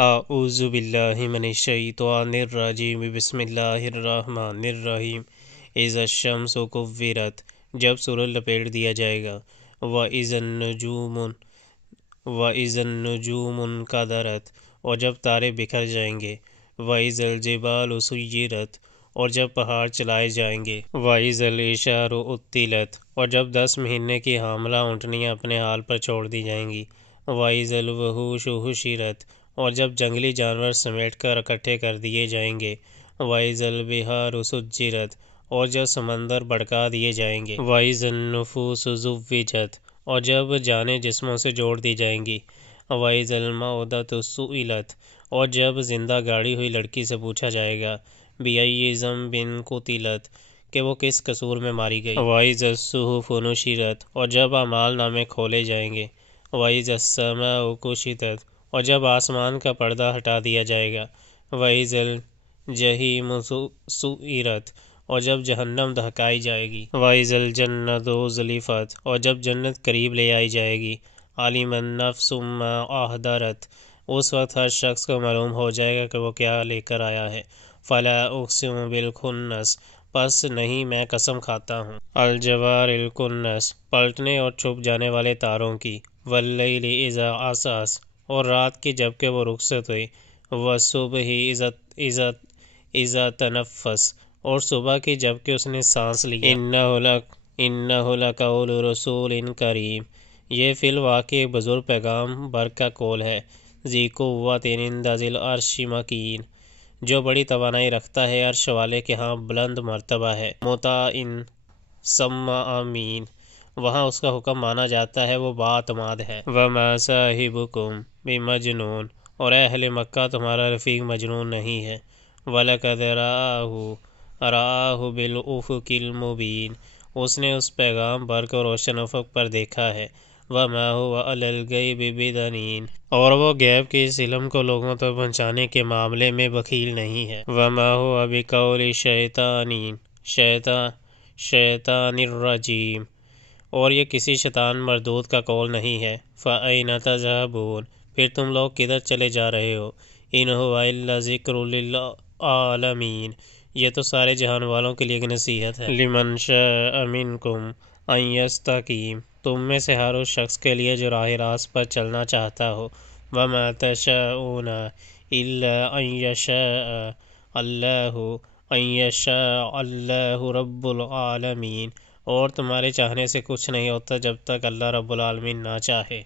اعوذ باللہ من الشیطان الرجیم بسم اللہ الرحمن الرحیم اذا الشمس کورت، جب سورج لپیٹ دیا جائے گا، وَإِذَا النُّجُومُ انکدرت، اور جب تارے بکھر جائیں گے، وَإِذَا الْجِبَالُ سُيِّرَتْ، اور جب پہاڑ چلائے جائیں گے، وَإِذَا الْعِشَارُ عُطِّلَتْ، اور جب 10 مہینے کی حاملہ اونٹنیاں اپنے حال پر چھوڑ دی جائیں گی، وَإِذَا الْوُحُوشُ حُشِرَتْ، اور جب جنگلی جانور سمیٹ کر اکٹھے کر دیے جائیں گے، وَإِذَا الْبِحَارُ سُجِّرَتْ، اور جب سمندر بھڑکا دیے جائیں گے، وَإِذَا النُّفُوسُ زُوِّجَتْ، اور جب جانیں جسموں سے جوڑ دی جائیں گی، وَإِذَا الْمَوْءُودَةُ سُئِلَتْ، اور جب زندہ گاڑی ہوئی لڑکی سے پوچھا جائے گا، بِأَيِّ ذَنبٍ قُتِلَتْ، کہ وہ کس قصور میں ماری گئی، وَإِذَا الصُّحُفُ نُشِرَتْ، اور جب اعمال نامے کھولے جائیں گے، وَإِذَا السَّمَاءُ كُشِطَتْ، اور جب آسمان کا پردہ ہٹا دیا جائے گا، وَإِذَا الْجَحِيمُ سُعِّرَتْ، اور جب جہنم دہکائی جائے گی، وَإِذَا الْجَنَّةُ أُزْلِفَتْ، اور جب جنت قریب لے آئی جائے گی، عَلِمَتْ نَفْسٌ مَّا أَحْضَرَتْ، اس وقت ہر شخص کو معلوم ہو جائے گا کہ وہ کیا لے کر آیا ہے، فَلَا أُقْسِمُ بِالْخُنَّسِ، پس نہیں میں قسم کھاتا ہوں، الجوار الکنس، پلٹنے اور چھپ جانے والے تاروں کی، واللیل اذا عسعس، اور رات کی جب کہ وہ رخصت ہوئی، والصبح اذا تنفس، اور صبح کی جب کہ اس نے سانس لیا، انہ لقول رسول کریم، یہ فی الواقع ایک بزرگ پیغام بر کا قول ہے، ذی قوت عند ذی العرش مکین، جو بڑی توانائی رکھتا ہے، عرش والے کے ہاں بلند مرتبہ ہے، مطاع ثم امین، وہاں اس کا حکم مانا جاتا ہے، وہ بااعتماد ہے، وما صاحبکم بمجنون، اور اے اہل مکہ تمہارا رفیق مجنون نہیں ہے، وَلَقَدْ رَآهُ بِالْأُفُقِ الْمُبِينِ، اس نے اس پیغام بر کو روشن افق پر دیکھا ہے، وَمَا هُوَ عَلَى الْغَيْبِ بِضَنِينٍ، اور وہ غیب کے اس علم کو لوگوں تک پہنچانے کے معاملے میں بخیل نہیں ہے، وَمَا هُوَ بِقَوْلِ شیطان الرجیم، اور یہ کسی شیطان مردود کا قول نہیں ہے، فَأَيْنَ تَذْهَبُونَ، پھر تم لوگ کدھر چلے جا رہے ہو، إِنْ هُوَ إِلَّا ذِكْرٌ لِلْعَالَمِينَ، یہ تو سارے جہان والوں کے لیے ایک نصیحت ہے، لِمَنْ شَاءَ مِنْكُمْ أَنْ يَسْتَقِيمَ، تم میں سے ہر اس شخص کے لیے جو راہ راست پر چلنا چاہتا ہو، وَمَا تَشَاءُونَ إِلَّا أَنْ يَشَاءَ اللَّهُ رَبُّ الْعَالَمِينَ، اور تمہارے چاہنے سے کچھ نہیں ہوتا جب تک اللہ رب العالمین نہ چاہے۔